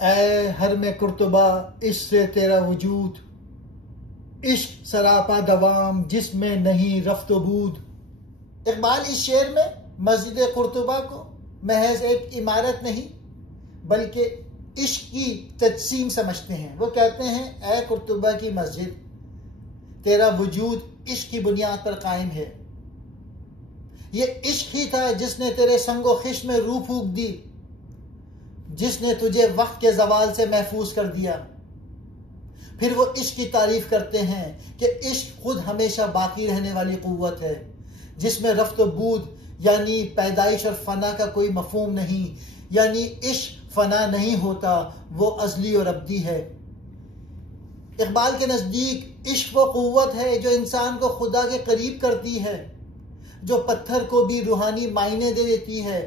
ऐ हर में कुर्तुबा इससे तेरा वजूद, इश्क सरापा दवाम जिसमें नहीं रफ्त बूद। इकबाल इस शेर में मस्जिद कुर्तुबा को महज एक इमारत नहीं बल्कि इश्क की तजसीम समझते हैं। वो कहते हैं, ऐ कुर्तुबा की मस्जिद, तेरा वजूद इश्क की बुनियाद पर कायम है। ये इश्क ही था जिसने तेरे संगो खिश में रूह फूंक दी, जिसने तुझे वक्त के जवाल से महफूज कर दिया। फिर वो इश्क की तारीफ करते हैं कि इश्क खुद हमेशा बाकी रहने वाली कुव्वत है, जिसमें रफ्त बूद यानी पैदाइश और फना का कोई मफहूम नहीं। यानी इश्क फना नहीं होता, वो अजली और अब्दी है। इकबाल के नजदीक इश्क वो कुव्वत है जो इंसान को खुदा के करीब करती है, जो पत्थर को भी रूहानी मायने दे देती है,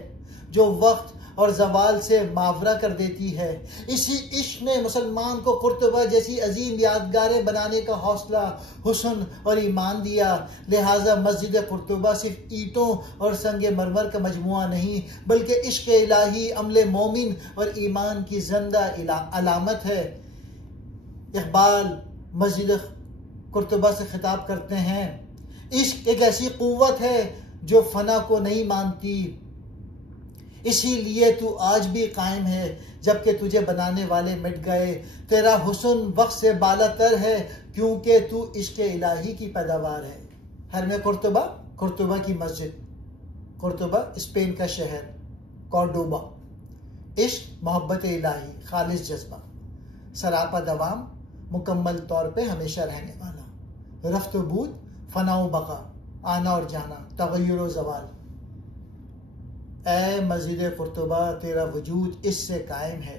जो वक्त और जवाल से मावरा कर देती है। इसी इश्क ने मुसलमान को कुर्तुबा जैसी अजीम यादगारें बनाने का हौसला, हुस्न और ईमान दिया। लिहाजा मस्जिद कुर्तुबा सिर्फ ईंटों और संगे मरमर का मजमुआ नहीं बल्कि इश्क इलाही, अमले मोमिन और ईमान की जिंदा अलामत है। इकबाल मस्जिद कुर्तुबा से खिताब करते हैं, इश्क एक ऐसी कुव्वत है जो फना को नहीं मानती, इसीलिए तू आज भी कायम है जबकि तुझे बनाने वाले मिट गए। तेरा हुस्न वक्त से बालातर है क्योंकि तू इश्क इलाही की पैदावार है। हर में कुर्तुबा, कुर्तुबा की मस्जिद, कुर्तुबा स्पेन का शहर, कॉर्डोबा। इश्क मोहब्बत इलाही, खालिस जज्बा, सरापा दवाम, मुकम्मल तौर पे हमेशा रहने वाला, रफ्त बूद, फनाओ बका, आना और जाना, तगय्युर और जवाल। ऐ मस्जिद कुर्तुबा, तेरा वजूद इससे कायम है।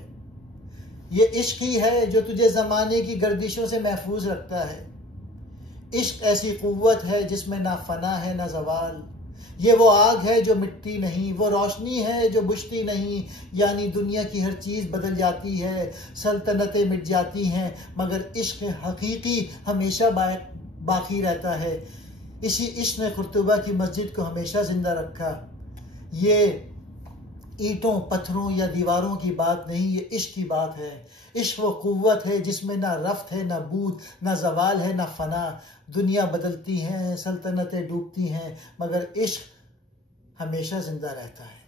ये इश्क ही है जो तुझे ज़माने की गर्दिशों से महफूज रखता है। इश्क ऐसी कुव्वत है जिसमें ना फना है ना जवाल। ये वो आग है जो मिटती नहीं, वो रोशनी है जो बुझती नहीं। यानी दुनिया की हर चीज़ बदल जाती है, सल्तनतें मिट जाती हैं, मगर इश्क हकीकी हमेशा बाकी रहता है। इसी इश्क ने कुर्तुबा की मस्जिद को हमेशा जिंदा रखा। ये ईंटों, पत्थरों या दीवारों की बात नहीं, ये इश्क की बात है। इश्क वो कुव्वत है जिसमें ना रफ्त है, ना बूद, ना जवाल है, ना फना। दुनिया बदलती है, सल्तनतें डूबती हैं, मगर इश्क हमेशा जिंदा रहता है।